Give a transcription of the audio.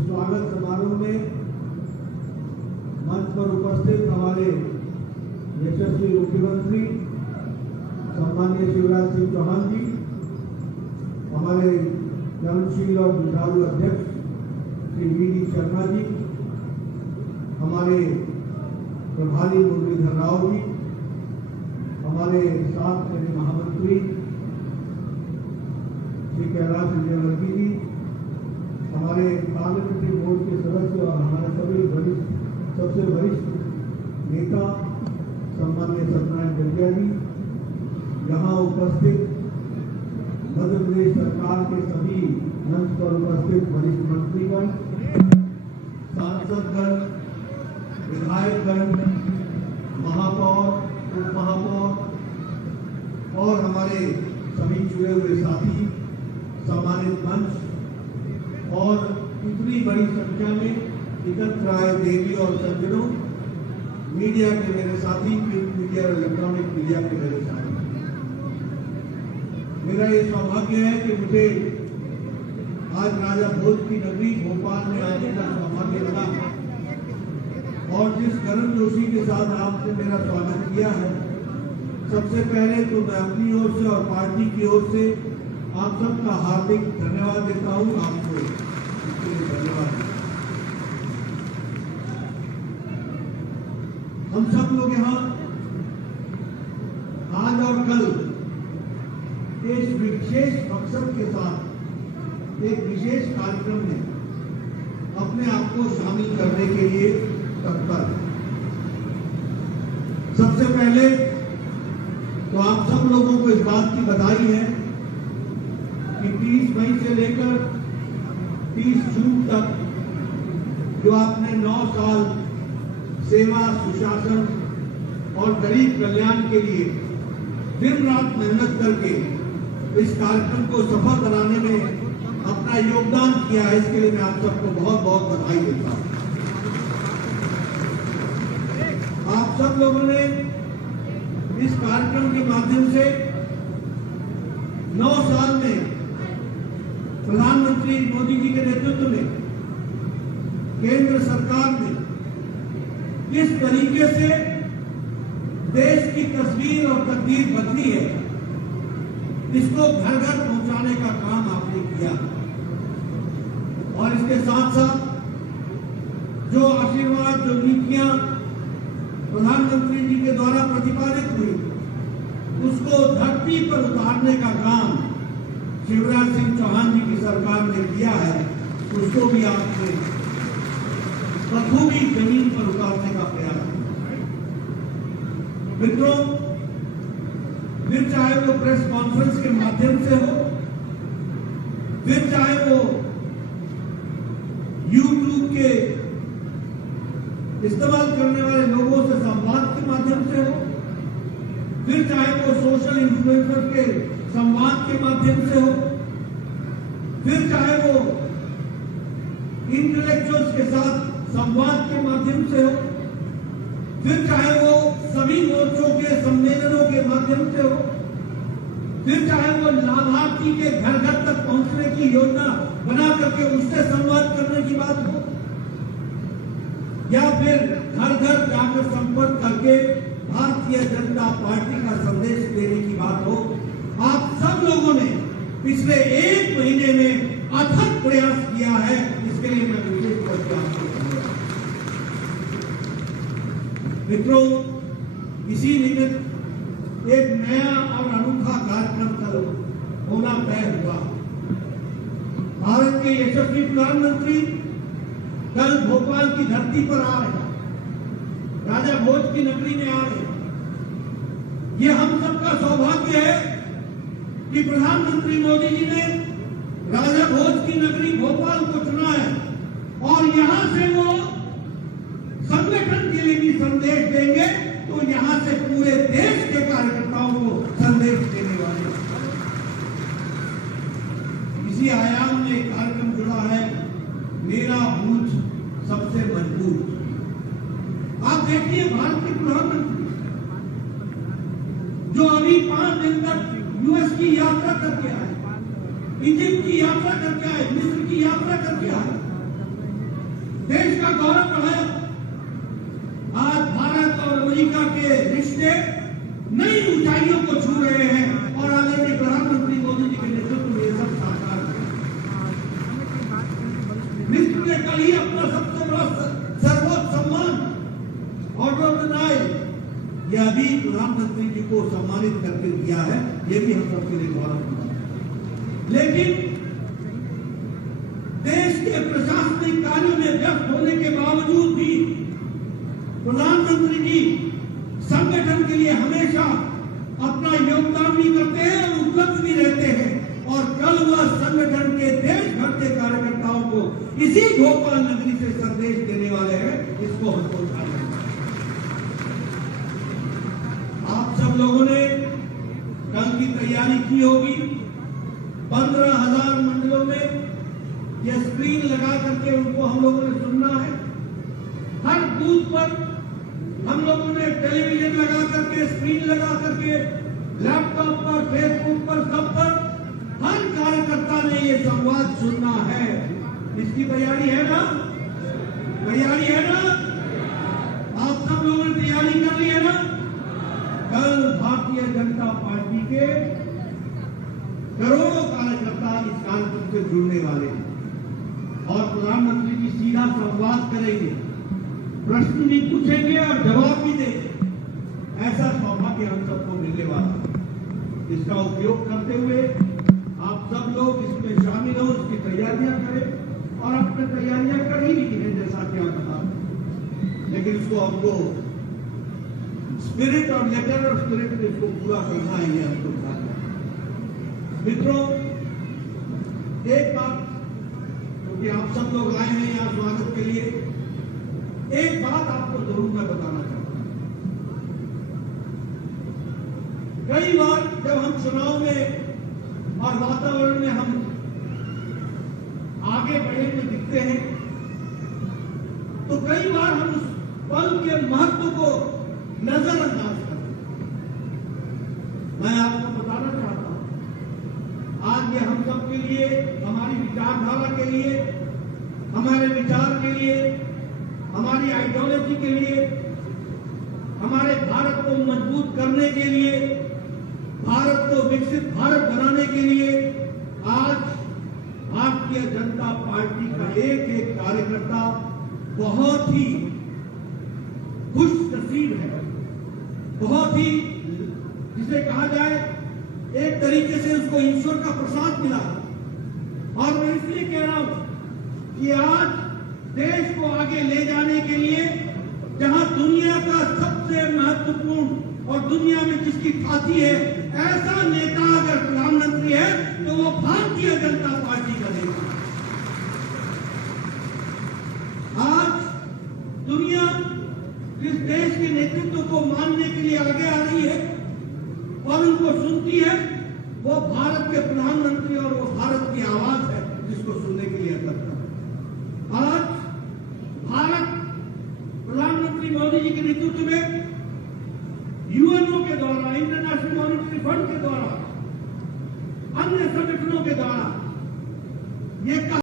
इस स्वागत समारोह में मंच पर उपस्थित हमारे यशस्वी मुख्यमंत्री सम्माननीय शिवराज सिंह चौहान जी, हमारे कर्मशील और जुझारू अध्यक्ष श्री वी.डी. शर्मा जी, हमारे प्रभारी मुरलीधर राव जी, हमारे साथ मेरे महामंत्री श्री कैलाश विजयवर्गीय जी, हमारे पार्लियामेंट्री बोर्ड के सदस्य और हमारे सभी सबसे वरिष्ठ नेता सम्माननीय सत्यनारायण जड़िया जी, यहाँ उपस्थित मध्य प्रदेश सरकार के सभी मंच पर उपस्थित वरिष्ठ मंत्रीगण, सांसदगण, विधायकगण, महापौर, उप महापौर और हमारे सभी जुड़े हुए साथी, सम्मानित मंच और इतनी बड़ी संख्या में एकत्र आए देवी और सज्जनों, मीडिया के मेरे साथी, प्रिंट मीडिया और इलेक्ट्रॉनिक मीडिया के मेरे साथी, मेरा ये सौभाग्य है कि मुझे आज राजा भोज की नगरी भोपाल में आने का सौभाग्य मिला और जिस गर्मजोशी के साथ आपने मेरा स्वागत किया है, सबसे पहले तो मैं अपनी ओर से और पार्टी की ओर से आप सबका हार्दिक धन्यवाद देता हूं। आपको इसके लिए धन्यवाद। हम सब लोग यहाँ आज और कल इस विशेष मकसद के साथ एक विशेष कार्यक्रम में अपने आप को शामिल करने के लिए तत्पर है। सबसे पहले तो आप सब लोगों को इस बात की बधाई है कि 30 मई से लेकर 30 जून तक जो आपने 9 साल सेवा, सुशासन और गरीब कल्याण के लिए दिन रात मेहनत करके इस कार्यक्रम को सफल बनाने में अपना योगदान किया है। इसके लिए मैं आप सबको बहुत बहुत बधाई देता हूं। आप सब लोगों ने इस कार्यक्रम के माध्यम से 9 साल में प्रधानमंत्री मोदी जी के नेतृत्व में केंद्र सरकार ने किस तरीके से देश की तस्वीर और तकदीर बदली है, इसको घर घर पहुंचाने का काम आपने किया। और इसके साथ साथ जो आशीर्वाद, जो नीतियां प्रधानमंत्री जी के द्वारा प्रतिपादित हुई, उसको धरती पर उतारने का काम शिवराज सिंह चौहान जी की सरकार ने किया है। उसको भी आपने बखूबी जमीन पर उतारने का प्रयास किया। मित्रों, फिर चाहे वो प्रेस कॉन्फ्रेंस के माध्यम से हो, फिर चाहे वो यूट्यूब के इस्तेमाल करने वाले लोगों से संवाद के माध्यम से हो, फिर चाहे वो सोशल इन्फ्लुएंसर के संवाद के माध्यम से हो, फिर चाहे वो इंटेलेक्चुअल्स के साथ संवाद के माध्यम से हो, फिर चाहे वो सभी मोर्चों के सम्मेलनों के माध्यम से हो, फिर चाहे वो लाभार्थी के घर घर तक पहुंचने की योजना बना करके उससे संवाद करने की बात हो, या फिर घर घर जाकर संपर्क करके भारतीय जनता पार्टी का संदेश देने की बात हो, आप सब लोगों ने पिछले 1 महीने में अथक प्रयास किया है। इसके लिए मैं विशेष तौर पर आपको धन्यवाद। मित्रों, इसी निमित्त एक नया और अनूठा कार्यक्रम कल होना तय हुआ। भारत के यशस्वी प्रधानमंत्री कल भोपाल की धरती पर आ रहे हैं, राजा भोज की नगरी में आ रहे हैं। ये हम सबका सौभाग्य है कि प्रधानमंत्री मोदी जी ने राजा भोज की नगरी भोपाल को चुना है और यहां से वो संगठन के लिए भी संदेश देंगे, तो यहां से पूरे देश के कार्यकर्ताओं को संदेश देने वाले। इसी आयाम में कार्यक्रम जुड़ा है, मेरा बूथ सबसे मजबूत। आप देखिए, भारत के प्रधानमंत्री जो अभी 5 दिन तक यूएस की यात्रा करके आए, इजिप्ट की यात्रा करके आए, मिस्र की यात्रा करके आए, कल ही अपना सबसे बड़ा सर्वोच्च सम्मान ऑर्डर ऑफ द नाइल यह अभी प्रधानमंत्री जी को सम्मानित करके दिया है। यह भी हम सबके लिए गौरव की बात है। लेकिन देश के प्रशासनिक कार्यों में व्यस्त होने के बावजूद भी प्रधानमंत्री जी संगठन के लिए हमेशा अपना योगदान भी करते हैं और उपलब्ध भी रहते हैं। और कल वह संगठन के देश भर के कार्यकर्ताओं को इसी भोपाल नगरी से संदेश देने वाले हैं। इसको हम पहुंचाने आप सब लोगों ने कल की तैयारी की होगी। 15,000 मंडलों में यह स्क्रीन लगा करके उनको हम लोगों ने सुनना है। हर बूथ पर हम लोगों ने टेलीविजन लगा करके, स्क्रीन लगा करके, लैपटॉप पर, फेसबुक पर, सब पर हर कार्यकर्ता ने ये संवाद सुनना है। इसकी तैयारी है ना? तैयारी है ना? आप सब लोगों ने तैयारी कर ली है ना? कल भारतीय जनता पार्टी के करोड़ों कार्यकर्ता इस कार्यक्रम से जुड़ने वाले हैं और प्रधानमंत्री जी सीधा संवाद करेंगे, प्रश्न भी पूछेंगे और जवाब भी देंगे। ऐसा सौभाग्य हम सबको मिलने वाला है। इसका उपयोग करते हुए आप सब लोग इसमें शामिल हो, इसकी तैयारियां करें और अपने तैयारियां कर ही ली है जैसा कि आप बता रहे। लेकिन इसको हमको स्पिरिट और लेटर और स्पिरिट में इसको पूरा करना है। ये हमको मित्रों, एक बात क्योंकि आप सब लोग आए हैं यहाँ स्वागत के लिए, एक बात आपको जरूर मैं बताना चाहता हूं। कई बार जब हम चुनाव में और वातावरण में हम आगे बढ़े हुए दिखते हैं तो कई बार हम उस पल के महत्व को नजरअंदाज करते हैं। मैं आपको बताना चाहता हूं, आज ये हम सब के लिए, हमारी विचारधारा के लिए, हमारे विचार के लिए, हमारी आइडियोलॉजी के लिए, हमारे भारत को मजबूत करने के लिए, भारत को विकसित भारत बनाने के लिए आज भारतीय जनता पार्टी का एक एक कार्यकर्ता बहुत ही खुश नसीब है, बहुत ही जिसे कहा जाए एक तरीके से उसको ईश्वर का प्रसाद मिला। और मैं इसलिए कह रहा हूं कि आज देश को आगे ले जाने के लिए जहां दुनिया का सबसे महत्वपूर्ण और दुनिया में जिसकी ख्याति है ऐसा नेता अगर प्रधानमंत्री है तो वो भारतीय जनता पार्टी का नेता। आज दुनिया जिस देश के नेतृत्व को मानने के लिए आगे आ रही है और उनको सुनती है वो भारत के प्रधानमंत्री और वो भारत की आवाज है जिसको सुनने के लिए करता है। आज भारत प्रधानमंत्री मोदी जी के नेतृत्व में यूएनओ के द्वारा, इंटरनेशनल मॉनिटरी फंड के द्वारा, अन्य संगठनों के द्वारा ये